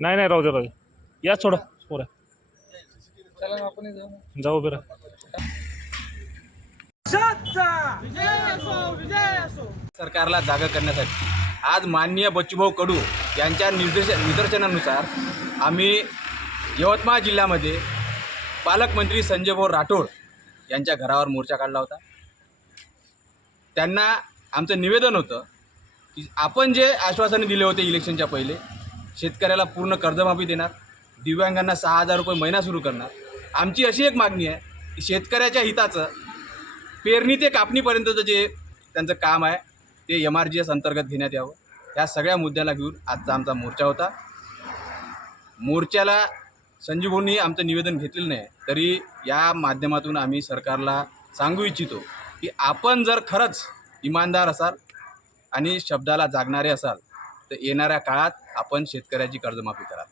नाही नाही राहू दे या सोडा पोरा चला आपण जाऊ बेरा सरकारला जागा करण्यासाठी आज माननीय बच्चूभाऊ कडू यांच्या निदर्शनानुसार आम्ही यवतमाळ जिल्ह्यामध्ये पालकमंत्री संजयभाऊ राठोड यांच्या घरावर मोर्चा काढला होता। त्यांना आमचं निवेदन होतं की आपण जे आश्वासने दिले होते इलेक्शनच्या पहिले, शेतकऱ्याला पूर्ण कर्जमाफी देणार, दिव्यांगांना 6,000 रुपये महिना सुरू करणार। आमची अशी एक मागणी आहे की शेतकऱ्याच्या हिताचं पेरणी ते कापणीपर्यंतचं जे त्यांचं काम आहे ते MRGS अंतर्गत घेण्यात यावं। ह्या सगळ्या मुद्द्याला घेऊन आजचा आमचा मोर्चा होता। मोर्चाला संजीवभाऊंनी आमचं निवेदन घेतलेलं नाही, तरी या माध्यमातून आम्ही सरकारला सांगू इच्छितो की आपण जर खरंच इमानदार असाल आणि शब्दाला जागणारे असाल तर येणाऱ्या काळात आपण शेतकऱ्याची कर्जमाफी कराल।